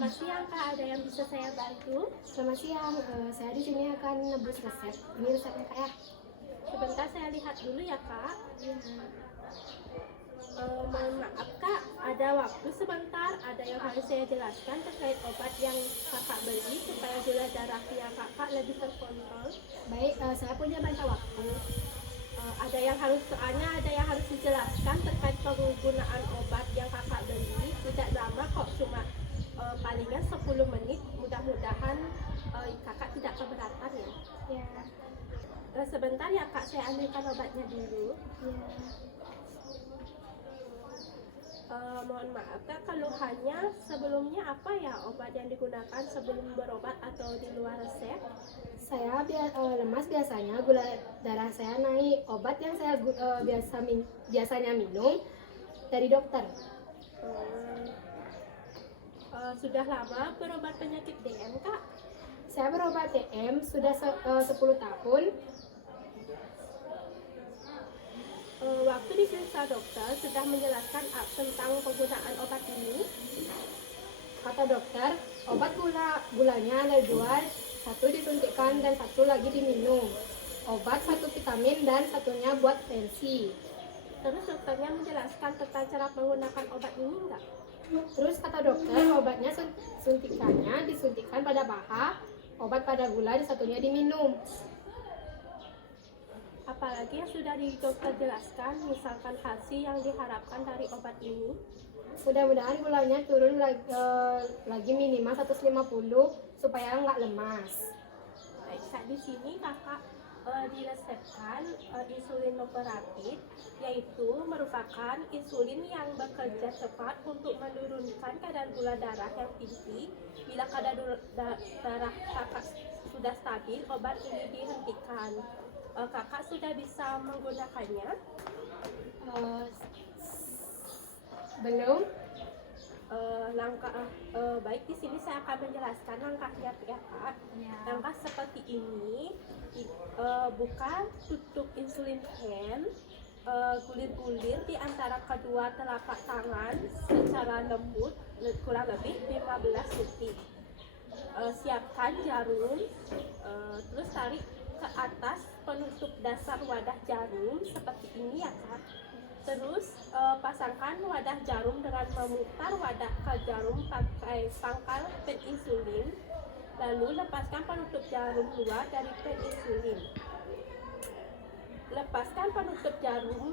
Selamat siang Kak, ada yang bisa saya bantu? Selamat siang, saya di sini akan nebus resep. Ini resepnya Kak ya? Sebentar saya lihat dulu ya Kak. Iya. Mohon maaf Kak, ada waktu sebentar, ada yang harus saya jelaskan terkait obat yang Kakak beli supaya gula darah Kakak lebih terkontrol. Baik, saya punya banyak waktu. Ada yang harus dijelaskan terkait penggunaan obat yang Kakak beli. Tidak lama kok, cuma palingan 10 menit. Mudah-mudahan Kakak tidak keberatan ya. Ya, Sebentar ya Kak, saya ambilkan obatnya dulu. ya. Mohon maaf Kak, keluhannya sebelumnya apa ya obat yang digunakan sebelum berobat atau di luar resep? Saya lemas biasanya, gula darah saya naik. Obat yang saya biasanya minum dari dokter. Sudah lama berobat penyakit DM Kak? Saya berobat TM sudah 10 tahun. Waktu diperiksa dokter sudah menjelaskan tentang penggunaan obat ini. Kata dokter, obat gulanya ada dua, satu disuntikkan dan satu lagi diminum. Obat satu vitamin dan satunya buat tensi. Terus dokternya menjelaskan tentang cara menggunakan obat ini enggak? Terus kata dokter, obatnya suntikannya disuntikkan pada paha, obat pada gula satunya diminum. Apalagi yang sudah di dokter jelaskan, misalkan hasil yang diharapkan dari obat ini. Mudah-mudahan gulanya turun lagi minimal 150 supaya nggak lemas. Baik, Kak, di sini Kakak diresepkan insulin operatif, yaitu merupakan insulin yang bekerja cepat untuk menurunkan kadar gula darah yang tinggi. Bila kadar darah Kakak sudah stabil, obat ini dihentikan. Kakak sudah bisa menggunakannya? Belum. Baik, di sini saya akan menjelaskan langkahnya ya Kak. Ya. Langkah seperti ini, buka tutup insulin pen, gulir-gulir di antara kedua telapak tangan secara lembut, kurang lebih 15 detik. Siapkan jarum, terus tarik ke atas penutup dasar wadah jarum seperti ini ya Kak. Terus pasangkan wadah jarum dengan memutar wadah ke jarum pakai pangkal pen insulin. Lalu lepaskan penutup jarum luar dari pen insulin. Lepaskan penutup jarum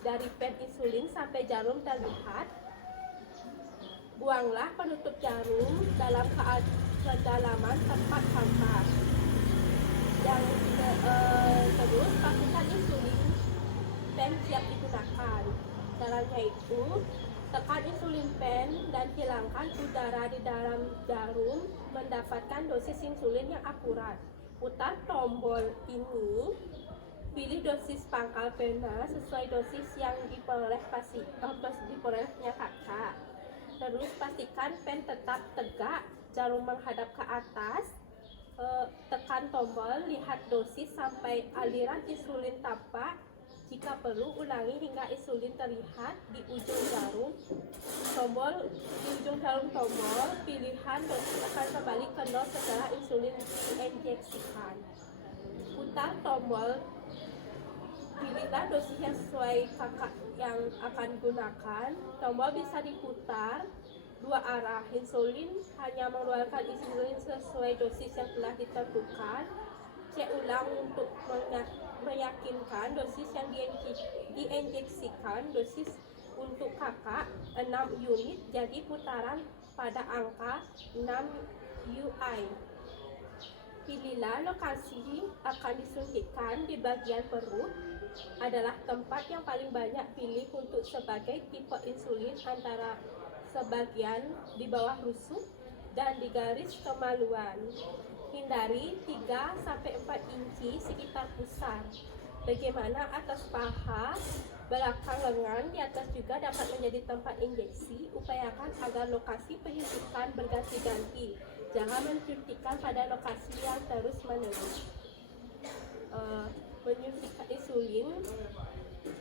dari pen insulin sampai jarum terlihat. Buanglah penutup jarum dalam kedalaman tempat sampah. Terus pastikan insulin pen siap digunakan. Caranya itu, tekan insulin pen dan hilangkan udara di dalam jarum mendapatkan dosis insulin yang akurat. Putar tombol ini, pilih dosis pangkal pena sesuai dosis yang diperolehnya Kakak. Terus pastikan pen tetap tegak, jarum menghadap ke atas. Tekan tombol, lihat dosis sampai aliran insulin tampak. Jika perlu, ulangi hingga insulin terlihat di ujung jarum tombol. Pilihan dosis akan kembali ke nol setelah insulin diinjeksikan. Putar tombol, pilihlah dosis yang sesuai Kakak yang akan gunakan. Tombol bisa diputar dua arah. Insulin hanya mengeluarkan insulin sesuai dosis yang telah ditentukan. Cek ulang untuk meyakinkan dosis yang diinjeksikan. Dosis untuk Kakak 6 unit, jadi putaran pada angka 6 UI. Pilihlah lokasi akan disuntikkan di bagian perut, adalah tempat yang paling banyak pilih untuk sebagai tipe insulin antara sebagian di bawah rusuk dan di garis kemaluan. Hindari 3-4 inci sekitar pusar. Bagaimana atas paha, belakang lengan, di atas juga dapat menjadi tempat injeksi. Upayakan agar lokasi penyuntikan berganti-ganti. Jangan mensuntikkan pada lokasi yang terus-menerus. Menyuntikkan insulin,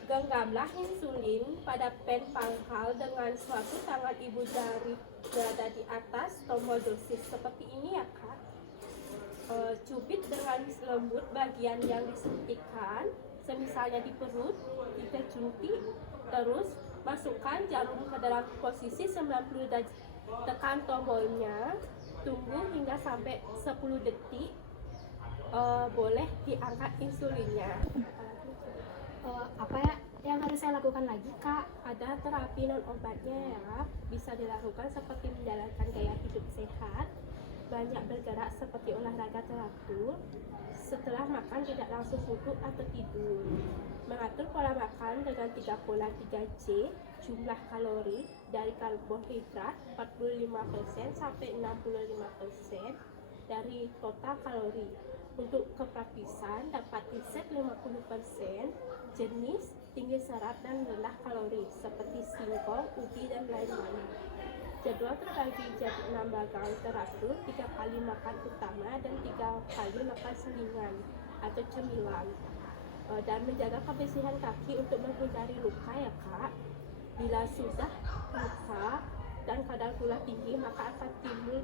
genggamlah insulin pada pen pangkal dengan suatu tangan ibu jari berada di atas tombol dosis seperti ini ya kak. Cubit dengan lembut bagian yang disuntikkan, semisalnya di perut, dikecupi, terus masukkan jarum ke dalam posisi 90 derajat. Tekan tombolnya, tunggu hingga sampai 10 detik, boleh diangkat insulinnya. Apa ya yang harus saya lakukan lagi, Kak? Ada terapi non obatnya ya, bisa dilakukan seperti menjalankan gaya hidup sehat, banyak bergerak seperti olahraga teratur, setelah makan tidak langsung duduk atau tidur, mengatur pola makan dengan 3 pola 3C, jumlah kalori dari karbohidrat 45% sampai 65% dari total kalori. Untuk keprapisan dapat diset 50%, jenis, tinggi serat dan rendah kalori seperti singkong, ubi dan lain-lain. Jadwal terbagi jadi 6 bagang teratur, 3 kali makan utama dan 3 kali makan selingan atau cemilan. Dan menjaga kebersihan kaki untuk menghindari luka ya kak. Bila sudah luka dan kadar gula tinggi maka akan timbul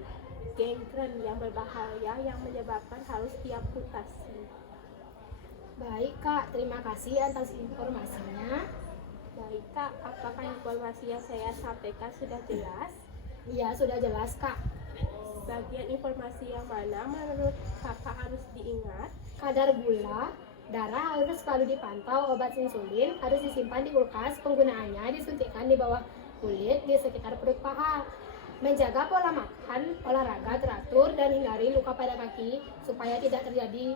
gangren yang berbahaya yang menyebabkan harus diamputasi. Baik, Kak. Terima kasih atas informasinya. Baik kak, apakah informasi yang saya sampaikan sudah jelas? Iya, sudah jelas, Kak. Bagian informasi yang mana menurut kakak harus diingat? Kadar gula darah harus selalu dipantau, obat insulin harus disimpan di kulkas, penggunaannya disuntikkan di bawah kulit di sekitar perut paha. Menjaga pola makan, olahraga teratur, dan hindari luka pada kaki supaya tidak terjadi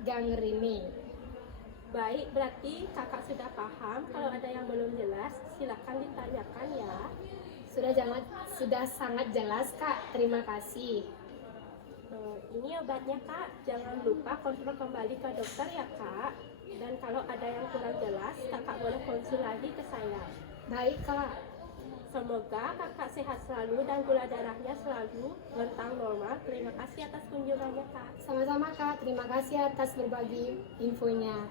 gangrening. Baik, berarti kakak sudah paham. Kalau ada yang belum jelas, silakan ditanyakan ya. Sudah sangat jelas, Kak. Terima kasih. Ini obatnya kak, jangan lupa kontrol kembali ke dokter ya kak. Dan kalau ada yang kurang jelas, kakak boleh konsul lagi ke saya. Baik, Kak. Semoga kakak sehat selalu dan gula darahnya selalu rentang normal. Terima kasih atas kunjungannya kak. Sama-sama, Kak. Terima kasih atas berbagi infonya.